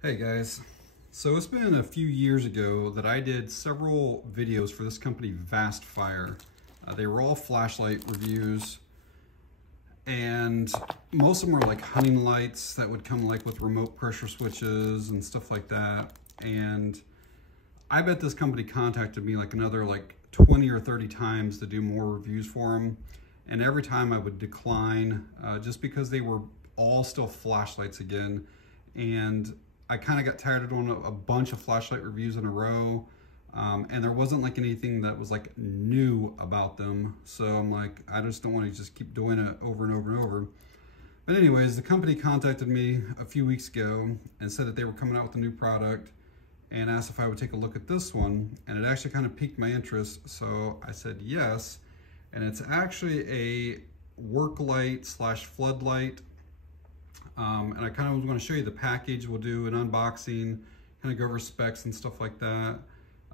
Hey guys, so it's been a few years ago that I did several videos for this company Vastfire. They were all flashlight reviews, and most of them were like hunting lights that would come like with remote pressure switches and stuff like that. And I bet this company contacted me like another 20 or 30 times to do more reviews for them, and every time I would decline just because they were all still flashlights again. And I kind of got tired of doing a bunch of flashlight reviews in a row, and there wasn't like anything that was like new about them. So I'm like, I just don't want to just keep doing it over and over and over. But anyways, the company contacted me a few weeks ago and said that they were coming out with a new product and asked if I would take a look at this one. And it actually kind of piqued my interest. So I said yes. And it's actually a Worklight / floodlight. And I kind of was going to show you the package. We'll do an unboxing, kind of go over specs and stuff like that.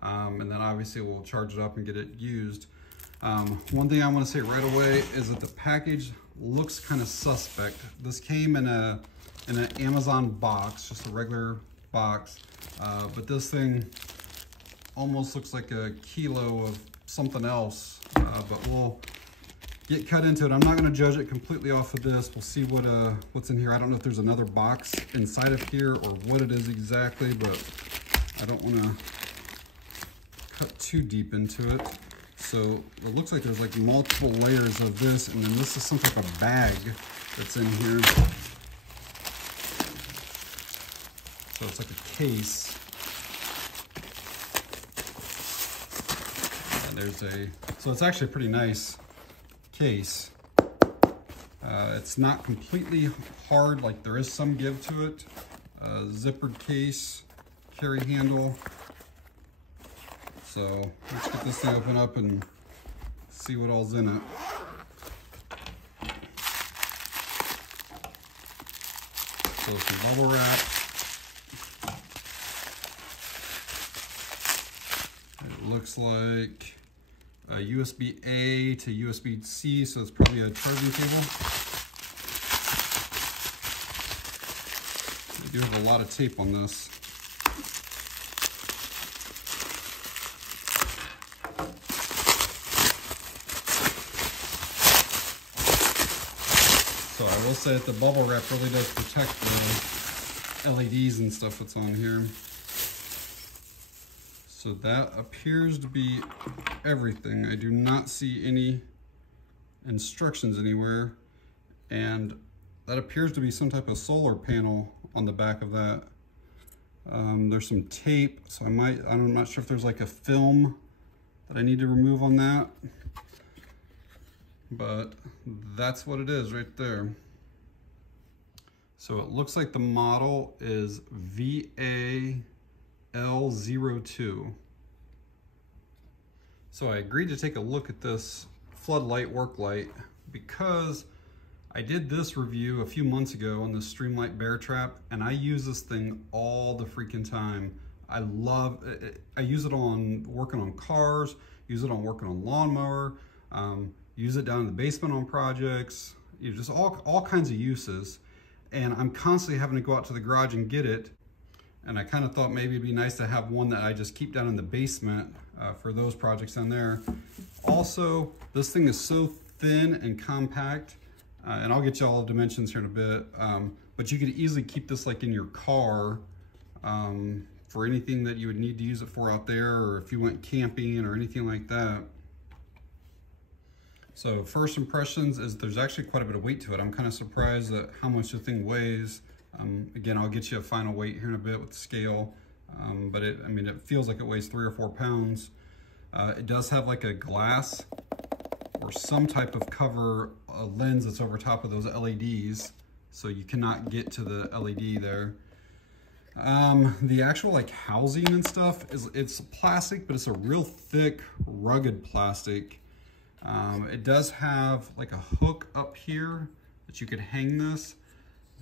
And then obviously we'll charge it up and get it used. One thing I want to say right away is that the package looks kind of suspect. This came in an Amazon box, just a regular box. But this thing almost looks like a kilo of something else. But we'll get cut into it. I'm not going to judge it completely off of this. We'll see what's in here. I don't know if there's another box inside of here or what it is exactly, but I don't want to cut too deep into it. So it looks like there's like multiple layers of this, and then this is some type of bag that's in here. So it's like a case. And so it's actually a pretty nice case. It's not completely hard, like there is some give to it. Zippered case, carry handle. So let's get this thing open up and see what all's in it. So some bubble wrap. It looks like USB-A to USB-C, so it's probably a charging cable. I do have a lot of tape on this. So I will say that the bubble wrap really does protect the LEDs and stuff that's on here. So that appears to be everything. I do not see any instructions anywhere. And that appears to be some type of solar panel on the back of that. There's some tape, so I'm not sure if there's like a film that I need to remove on that. But that's what it is right there. So it looks like the model is VA-L02. So I agreed to take a look at this floodlight Worklight because I did this review a few months ago on the Streamlight Bear Trap, and I use this thing all the freaking time. I love it. I use it on working on cars, use it on working on lawnmower, use it down in the basement on projects, just all kinds of uses. And I'm constantly having to go out to the garage and get it. And I kind of thought maybe it'd be nice to have one that I just keep down in the basement for those projects down there. Also, this thing is so thin and compact, and I'll get you all the dimensions here in a bit, but you could easily keep this like in your car for anything that you would need to use it for out there, or if you went camping or anything like that. So first impressions is there's actually quite a bit of weight to it. I'm kind of surprised at how much the thing weighs. Again, I'll get you a final weight here in a bit with the scale, but it feels like it weighs 3 or 4 pounds. It does have like a glass or some type of cover, a lens that's over top of those LEDs, so you cannot get to the LED there. The actual like housing and stuff it's plastic, but it's a real thick, rugged plastic. It does have like a hook up here that you could hang this.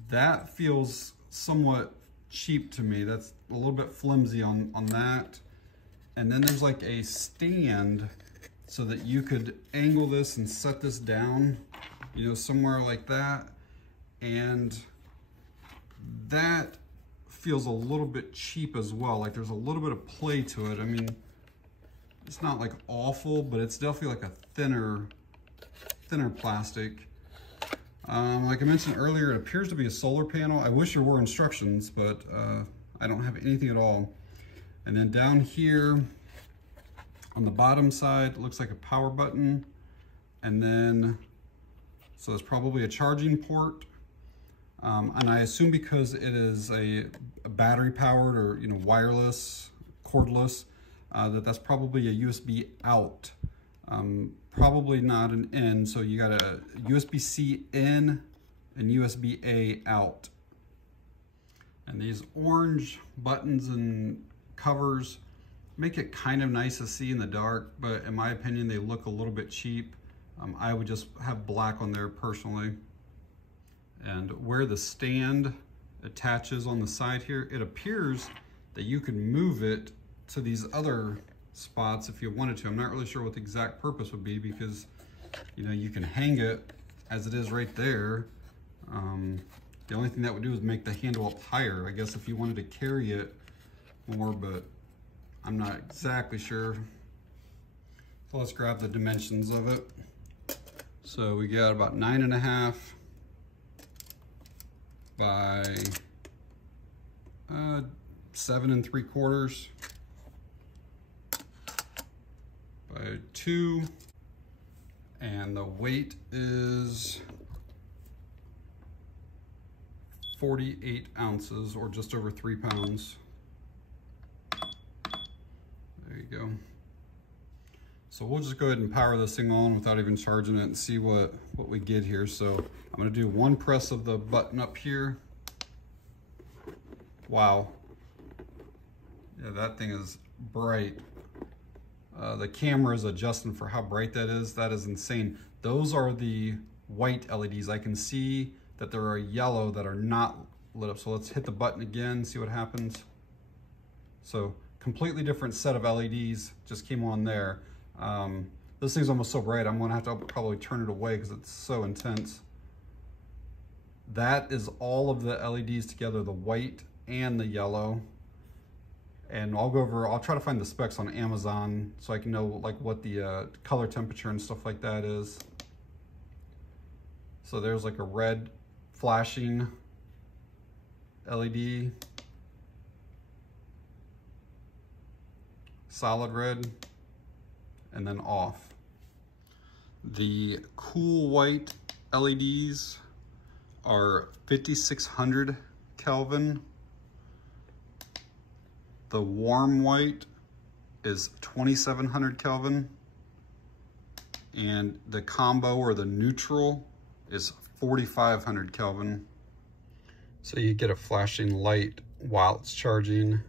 That feels somewhat cheap to me. That's a little bit flimsy on that. And then there's like a stand so that you could angle this and set this down, somewhere like that. And that feels a little bit cheap as well. Like there's a little bit of play to it. I mean, it's not like awful, but it's definitely like a thinner plastic. Like I mentioned earlier, it appears to be a solar panel. I wish there were instructions, but I don't have anything at all. And then down here on the bottom side, it looks like a power button. And then, so it's probably a charging port. And I assume because it is a battery powered or, you know, wireless, cordless, that's probably a USB out. Probably not an in, so you got a USB-C in and USB-A out. And these orange buttons and covers make it kind of nice to see in the dark, but in my opinion, they look a little bit cheap. I would just have black on there personally. And where the stand attaches on the side here, it appears that you can move it to these other spots if you wanted to. I'm not really sure what the exact purpose would be because, you know, you can hang it as it is right there. The only thing that would do is make the handle up higher, I guess, if you wanted to carry it more, but I'm not exactly sure. So let's grab the dimensions of it. So we got about 9.5 by 7 3/4 by 2, and the weight is 48 ounces or just over 3 pounds. There you go. So we'll just go ahead and power this thing on without even charging it and see what we get here. So I'm gonna do one press of the button up here. Wow. Yeah, that thing is bright. The camera is adjusting for how bright that is. That is insane. Those are the white LEDs. I can see that there are yellow that are not lit up. So let's hit the button again, see what happens. So completely different set of LEDs just came on there. This thing's almost so bright, I'm gonna have to probably turn it away because it's so intense. That is all of the LEDs together, the white and the yellow. And I'll try to find the specs on Amazon so I can know like what the color temperature and stuff like that is. So there's like a red flashing LED, solid red, and then off. The cool white LEDs are 5600 Kelvin. The warm white is 2700 Kelvin. And the combo or the neutral is 4500 Kelvin. So you get a flashing light while it's charging.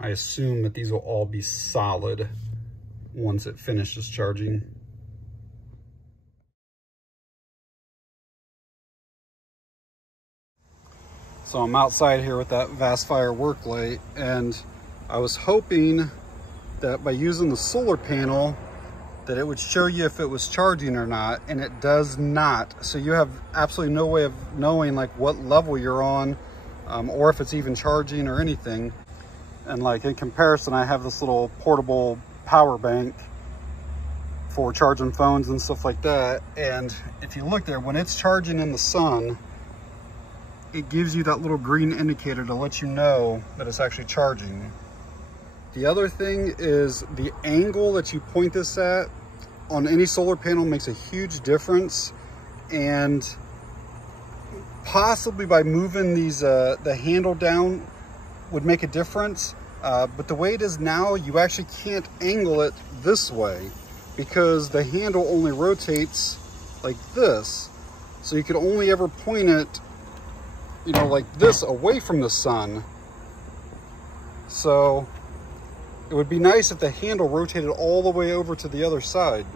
I assume that these will all be solid once it finishes charging. So I'm outside here with that Vastfire Worklight, and I was hoping that by using the solar panel that it would show you if it was charging or not, and it does not. So you have absolutely no way of knowing like what level you're on, or if it's even charging or anything. And like in comparison, I have this little portable power bank for charging phones and stuff like that. And if you look there, when it's charging in the sun, it gives you that little green indicator to let you know that it's actually charging. The other thing is the angle that you point this at on any solar panel makes a huge difference. And possibly by moving these the handle down would make a difference. But the way it is now, you actually can't angle it this way because the handle only rotates like this. So you could only ever point it, you know, like this away from the sun. So it would be nice if the handle rotated all the way over to the other side.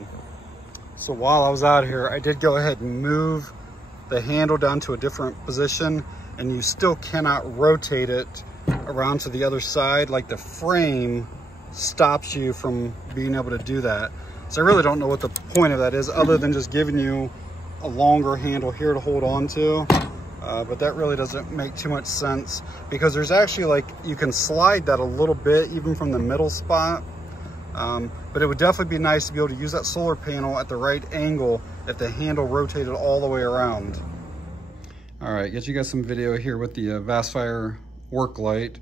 So while I was out here, I did go ahead and move the handle down to a different position, and you still cannot rotate it around to the other side. Like the frame stops you from being able to do that. So I really don't know what the point of that is other than just giving you a longer handle here to hold on to. But that really doesn't make too much sense because there's actually like, you can slide that a little bit even from the middle spot. But it would definitely be nice to be able to use that solar panel at the right angle if the handle rotated all the way around. All right, get you guys some video here with the Vastfire Worklight.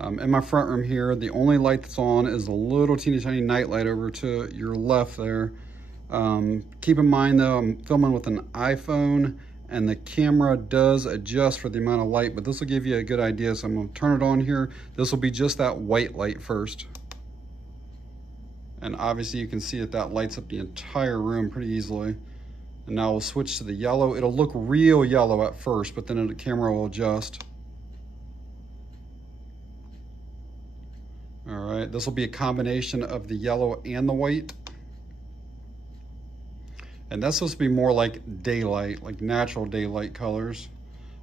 In my front room here, the only light that's on is a little teeny tiny night light over to your left there. Keep in mind though, I'm filming with an iPhone and the camera does adjust for the amount of light, but this will give you a good idea. So I'm gonna turn it on here. This will be just that white light first. And obviously you can see that lights up the entire room pretty easily. And now we'll switch to the yellow. It'll look real yellow at first, but then the camera will adjust. All right, this will be a combination of the yellow and the white. And that's supposed to be more like daylight, like natural daylight colors.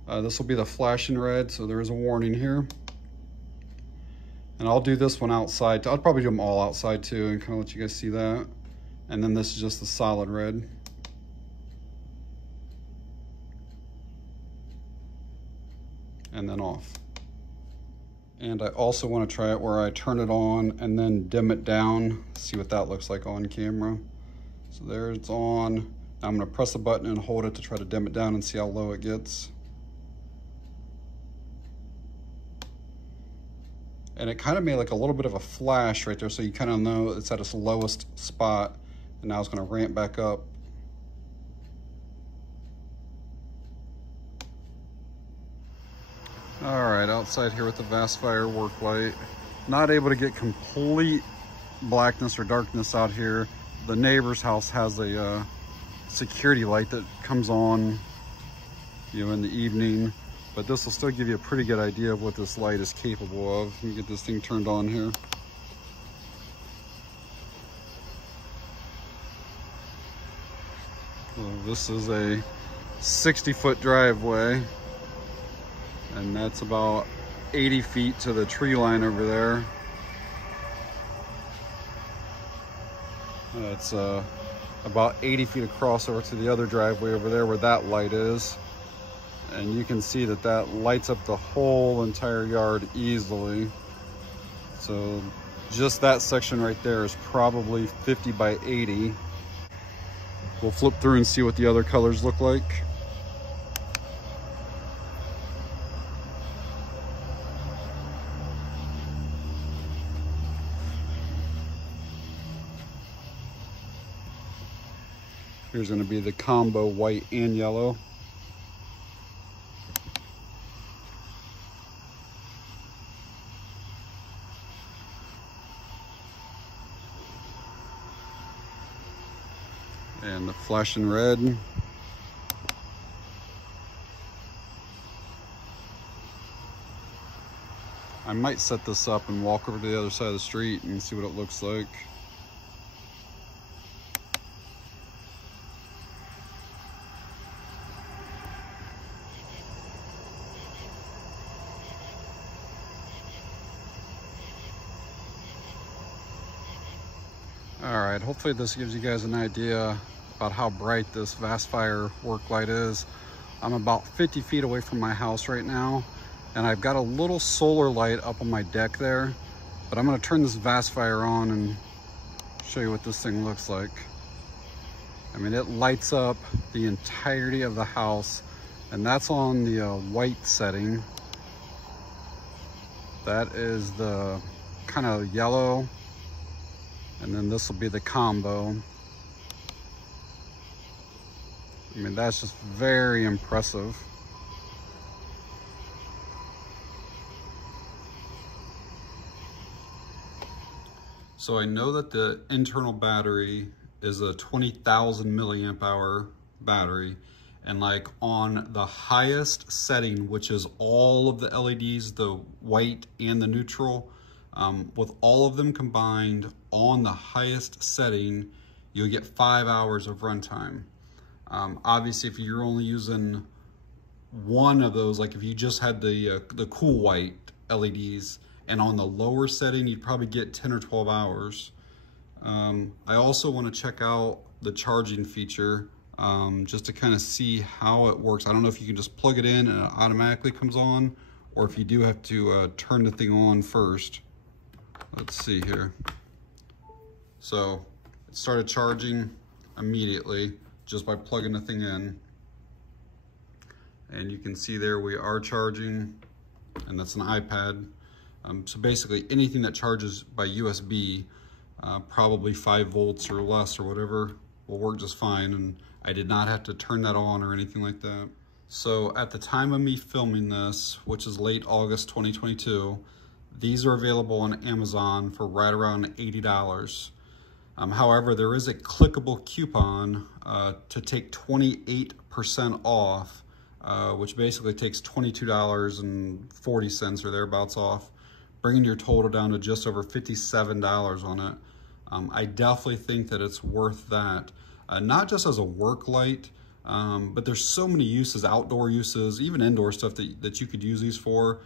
This will be the flashing red, so there is a warning here. And I'll do this one outside. I'll probably do them all outside too and kind of let you guys see that. And then this is just the solid red. And then off. And I also want to try it where I turn it on and then dim it down, see what that looks like on camera. So there it's on. Now I'm going to press the button and hold it to try to dim it down and see how low it gets. And it kind of made like a little bit of a flash right there, so you kind of know it's at its lowest spot. And now it's going to ramp back up. All right, outside here with the Vastfire Worklight. Not able to get complete blackness or darkness out here. The neighbor's house has a security light that comes on, you know, in the evening, but this will still give you a pretty good idea of what this light is capable of. Let me get this thing turned on here. So this is a 60-foot driveway, and that's about 80 feet to the tree line over there. It's about 80 feet across over to the other driveway over there where that light is. And you can see that that lights up the whole entire yard easily. So just that section right there is probably 50 by 80. We'll flip through and see what the other colors look like. Here's going to be the combo white and yellow. And the flashing red. I might set this up and walk over to the other side of the street and see what it looks like. All right, hopefully this gives you guys an idea about how bright this Vastfire Worklight is. I'm about 50 feet away from my house right now, and I've got a little solar light up on my deck there, but I'm gonna turn this Vastfire on and show you what this thing looks like. I mean, it lights up the entirety of the house, and that's on the white setting. That is the kind of yellow. And then this will be the combo. I mean, that's just very impressive. So I know that the internal battery is a 20,000 milliamp hour battery. And like on the highest setting, which is all of the LEDs, the white and the neutral, with all of them combined on the highest setting, you'll get 5 hours of runtime. Obviously, if you're only using one of those, like if you just had the cool white LEDs and on the lower setting, you'd probably get 10 or 12 hours. I also want to check out the charging feature. just to kind of see how it works. I don't know if you can just plug it in and it automatically comes on, or if you do have to turn the thing on first. Let's see here. So it started charging immediately just by plugging the thing in. And you can see there we are charging, and that's an iPad. So basically anything that charges by USB, probably 5 volts or less or whatever, will work just fine. And I did not have to turn that on or anything like that. So at the time of me filming this, which is late August 2022, these are available on Amazon for right around $80. However, there is a clickable coupon to take 28% off, which basically takes $22.40 or thereabouts off, bringing your total down to just over $57 on it. I definitely think that it's worth that, not just as a work light, but there's so many uses, outdoor uses, even indoor stuff that you could use these for.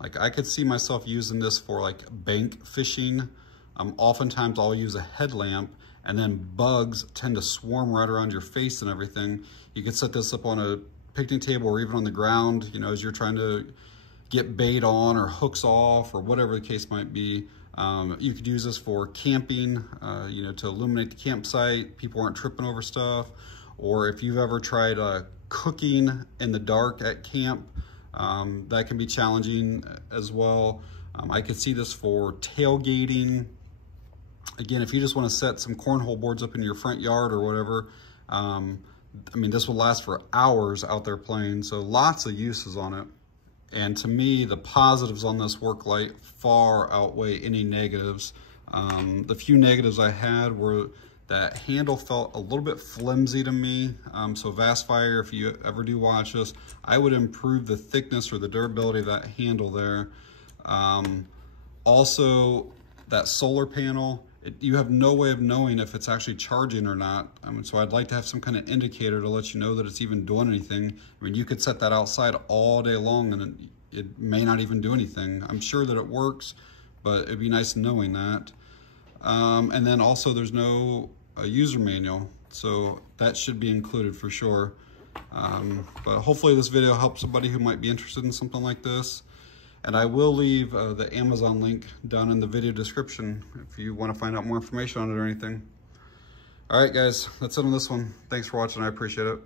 Like I could see myself using this for like bank fishing. Oftentimes I'll use a headlamp, and then bugs tend to swarm right around your face and everything. You could set this up on a picnic table or even on the ground, you know, as you're trying to get bait on or hooks off or whatever the case might be. You could use this for camping, you know, to illuminate the campsite. People aren't tripping over stuff. Or if you've ever tried cooking in the dark at camp, that can be challenging as well. I could see this for tailgating. Again, if you just want to set some cornhole boards up in your front yard or whatever, I mean, this will last for hours out there playing, so lots of uses on it. And to me, the positives on this Worklight far outweigh any negatives. The few negatives I had were that handle felt a little bit flimsy to me. So Vastfire, if you ever do watch this, I would improve the thickness or the durability of that handle there. Also, that solar panel, you have no way of knowing if it's actually charging or not. So I'd like to have some kind of indicator to let you know that it's even doing anything. I mean, you could set that outside all day long and it may not even do anything. I'm sure that it works, but it'd be nice knowing that. And then also there's no user manual, so that should be included for sure. But hopefully this video helps somebody who might be interested in something like this. And I will leave the Amazon link down in the video description if you want to find out more information on it or anything. All right, guys, that's it on this one. Thanks for watching. I appreciate it.